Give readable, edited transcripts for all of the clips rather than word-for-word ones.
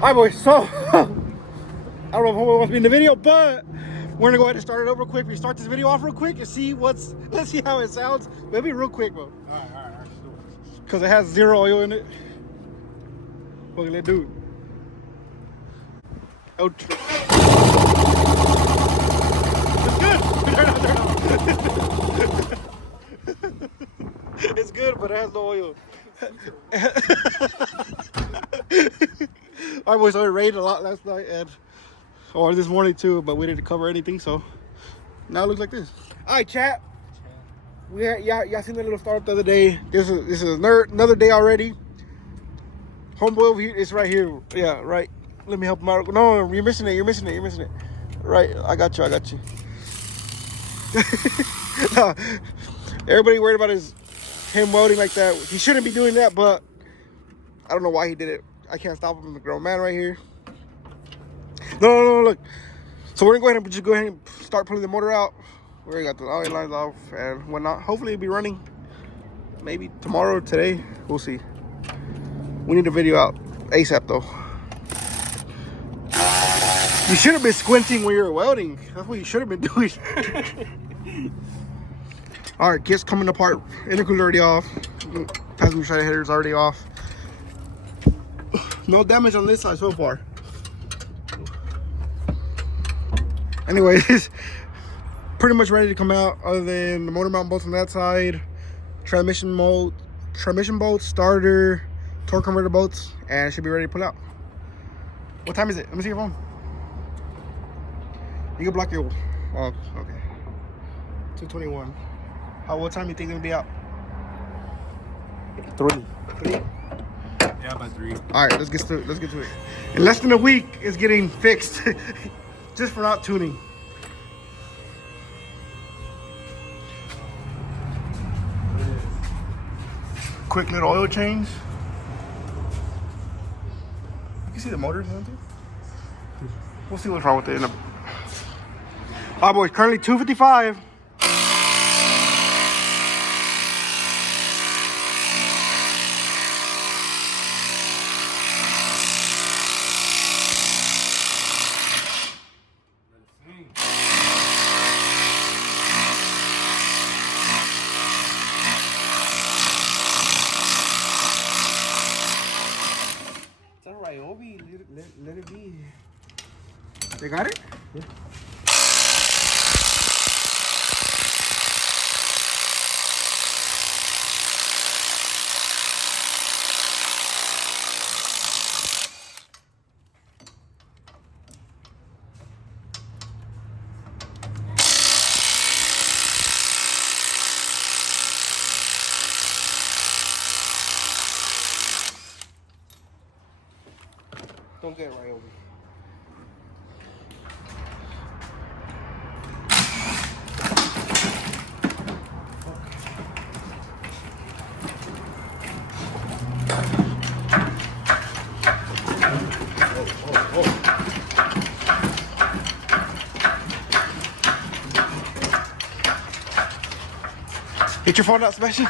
Alright boys, so I don't know if Homeboy wants to be in the video, but we're gonna go ahead and start it up real quick. We start this video off real quick and see let's see how it sounds. But it'll be real quick, bro. Alright. Cause it has 0 oil in it. Look at that dude. Oh, it's good. It's good, but it has no oil. Our boys, so it rained a lot last night or this morning too, but we didn't cover anything, so now it looks like this. All right, chat. Y'all seen the little startup the other day. This is another day already. Homeboy over here, it's right here. Yeah, right. Let me help him out. No, you're missing it. Right, I got you. No, everybody worried about him welding like that. He shouldn't be doing that, but I don't know why he did it. I can't stop him. I'm a grown man right here. No, look. So we're gonna go ahead and start pulling the motor out. We already got the oil lines off and whatnot. Hopefully it'll be running maybe tomorrow or today. We'll see. We need a video out ASAP though. You should have been squinting when you were welding. That's what you should have been doing. All right, kits coming apart. Intercooler already off. Passenger side header's already off. No damage on this side so far. Anyways, pretty much ready to come out other than the motor mount bolts on that side, transmission bolts, starter, torque converter bolts, and it should be ready to pull out. What time is it? Let me see your phone. You can block your... Oh, okay. 2:21. What time do you think it'll be out? 3. Yeah, by 3. All right, let's get to it. In less than a week, it's getting fixed, just for not tuning. Quick little oil change. You can see the motors on it. We'll see what's wrong with it. All right, boys. Currently 255. Let it be. They got it? Yeah. Don't get right over. Get your phone out, Sebastian.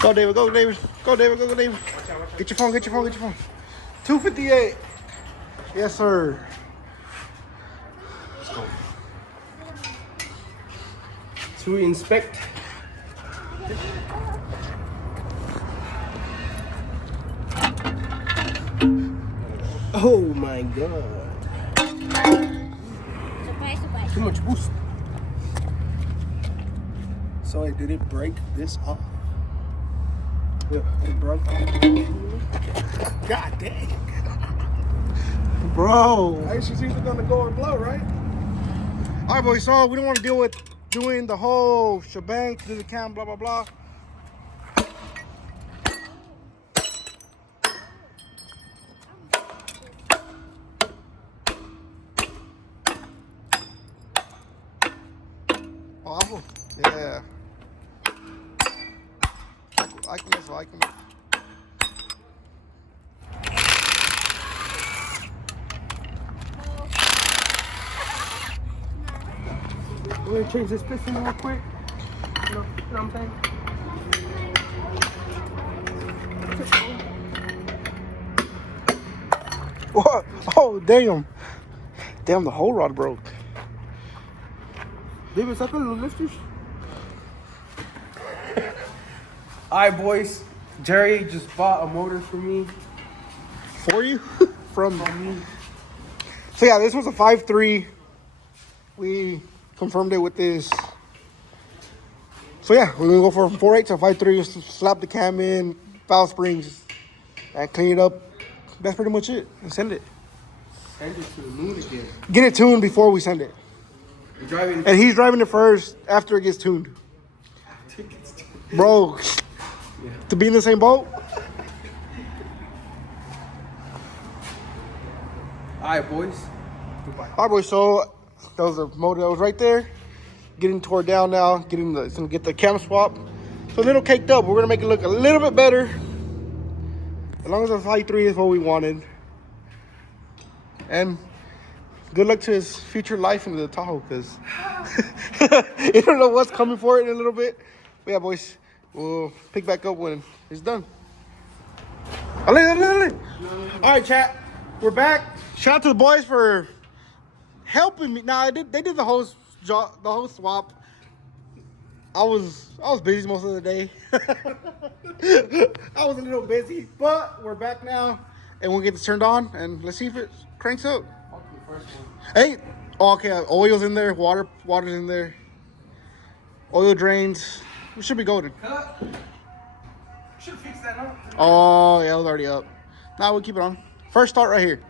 Go, David. Go, David. Go, David. Get your phone. 258. Yes, sir. Let's go. To inspect. Oh my god. Too much boost. So did it break this off? Yeah, it broke. God dang. Bro. I she's either gonna go or blow, right? All right, boys. So we don't want to deal with doing the whole shebang, do the cam, blah, blah, blah. Oh, apple? Yeah. I can miss. We're gonna change this piston real quick. know what I'm saying? What? Oh, damn. Damn, the whole rod broke. David, saca los lifters. Alright, boys. Jerry just bought a motor for me. For you? From me. So yeah, this was a 5.3. We confirmed it with this. So yeah, we're gonna go from 4.8 to 5.3. Slap the cam in, valve springs, and clean it up. That's pretty much it. And send it. Send it to the moon again. Get it tuned before we send it. You're driving. And he's driving it first after it gets tuned. Bro, to be in the same boat. Alright, boys. All right, boys. So that was a motor that was right there, getting tore down now. It's gonna get the cam swap. So a little caked up. We're gonna make it look a little bit better. As long as the 5.3 is what we wanted. And good luck to his future life in the Tahoe, because you don't know what's coming for it in a little bit. But yeah, boys, we'll pick back up when it's done. All right, chat. We're back. Shout out to the boys for helping me. Now they did the whole swap. I was busy most of the day. I was a little busy, but we're back now, and we'll get this turned on, and let's see if it cranks up. Hey, okay, oil's in there, water's in there, oil drains. We should be golden. Should fix that up. Oh yeah, it was already up. Now we'll keep it on. First start right here.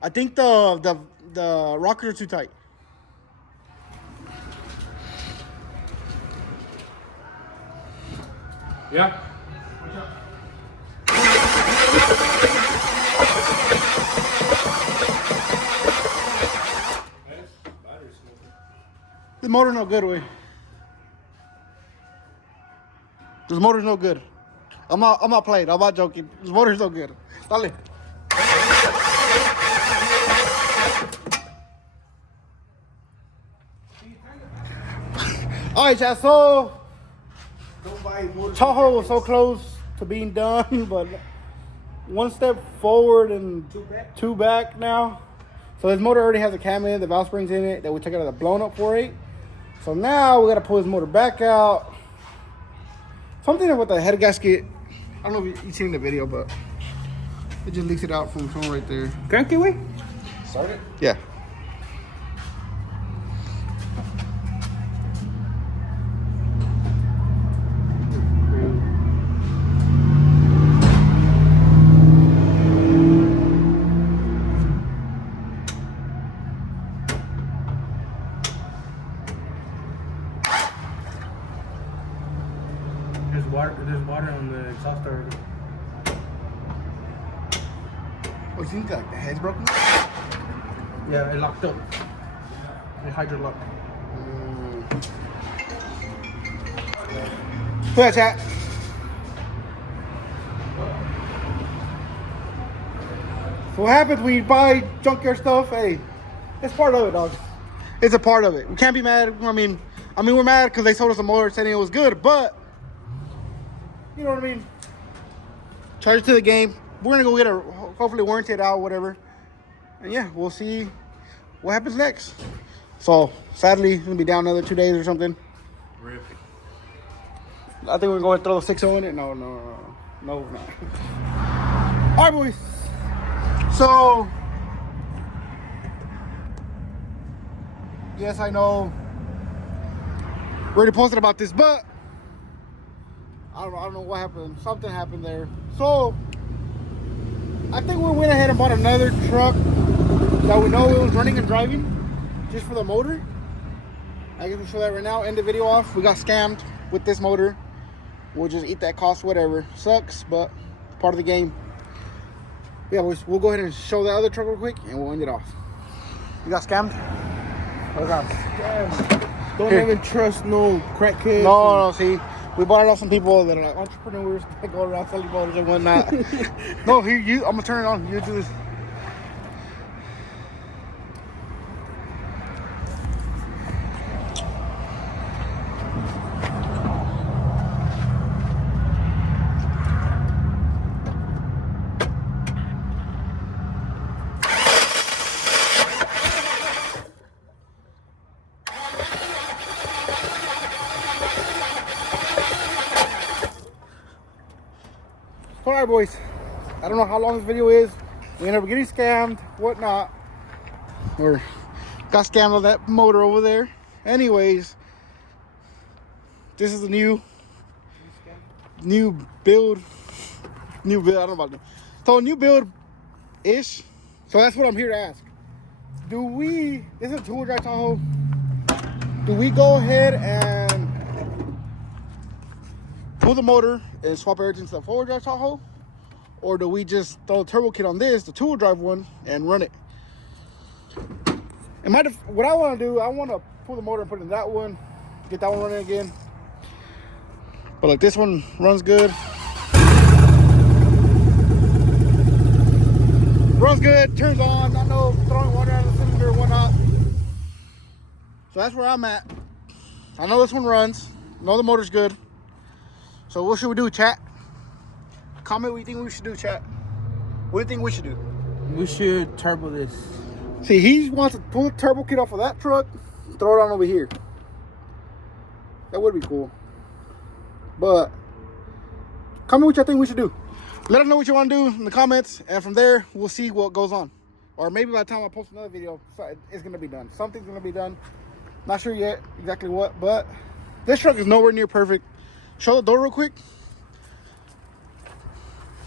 I think the rockers are too tight. Yeah. The motor's no good, way. This motor's no good. I'm not playing. I'm not joking. This motor's no good. Dale. All right, chat. So Tahoe was so close to being done, but one step forward and two back now. So this motor already has a cam in, the valve springs in it that we took out of the blown up 4.8. So now we gotta pull this motor back out. Something with the head gasket. I don't know if you've seen the video, but it just leaks it out from somewhere right there. Crank it, way. Start it. Yeah. There's water on the exhaust already. What do you think? Like the head's broken? Yeah, it locked up. It hydro locked. Yeah, chat. So what happens when you buy junkyard stuff? Hey, it's part of it, dog. It's a part of it. We can't be mad. I mean, we're mad because they sold us a motor saying it was good, but you know what I mean? Charge it to the game. We're gonna go get a hopefully warranty it out, whatever. And yeah, we'll see what happens next. So sadly, it's gonna be down another 2 days or something. Rip. I think we're going to throw a 6.0 in it. No, we're not. All right, boys. So yes, I know we already posted about this, but I don't know what happened. Something happened there. So I think we went ahead and bought another truck that we know it was running and driving just for the motor. I guess we'll show that right now. End the video off. We got scammed with this motor. We'll just eat that cost, whatever. Sucks, but part of the game. Yeah, boys, we'll go ahead and show the other truck real quick and we'll end it off. You got scammed? Don't even trust no crackheads. No, see, we bought it off some people that are like entrepreneurs that go around selling motors and whatnot. No, here, I'm gonna turn it on. You do this. All right, boys. I don't know how long this video is. We ended up getting scammed, whatnot. Or got scammed on that motor over there. Anyways, this is a new build. New build. I don't know about it. So new build-ish. So that's what I'm here to ask. This is a two-wheel drive Tahoe. Do we go ahead and pull the motor and swap everything to the four-wheel drive Tahoe, or do we just throw a turbo kit on this, the two-wheel drive one, and run it? What I want to do, I want to pull the motor and put it in that one, get that one running again. But like this one runs good. Runs good, turns on, not no throwing water out of the cylinder or whatnot. So that's where I'm at. I know this one runs. I know the motor's good. So what should we do, chat? Comment what you think we should do, chat. What do you think we should do? We should turbo this. See, he wants to pull the turbo kit off of that truck, throw it on over here. That would be cool. But comment what you think we should do. Let us know what you want to do in the comments, and from there, we'll see what goes on. Or maybe by the time I post another video, it's going to be done. Something's going to be done. Not sure yet exactly what, but this truck is nowhere near perfect. Show the door real quick.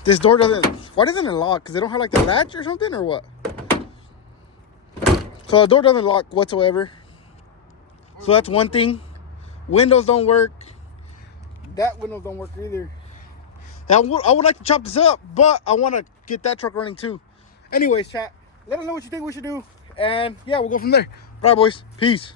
This door why doesn't it lock? Because they don't have like the latch or something, or what? So the door doesn't lock whatsoever. So that's one thing. Windows don't work. That windows don't work either. I would like to chop this up, but I want to get that truck running too. Anyways, chat, let us know what you think we should do. And yeah, we'll go from there. All right, boys. Peace.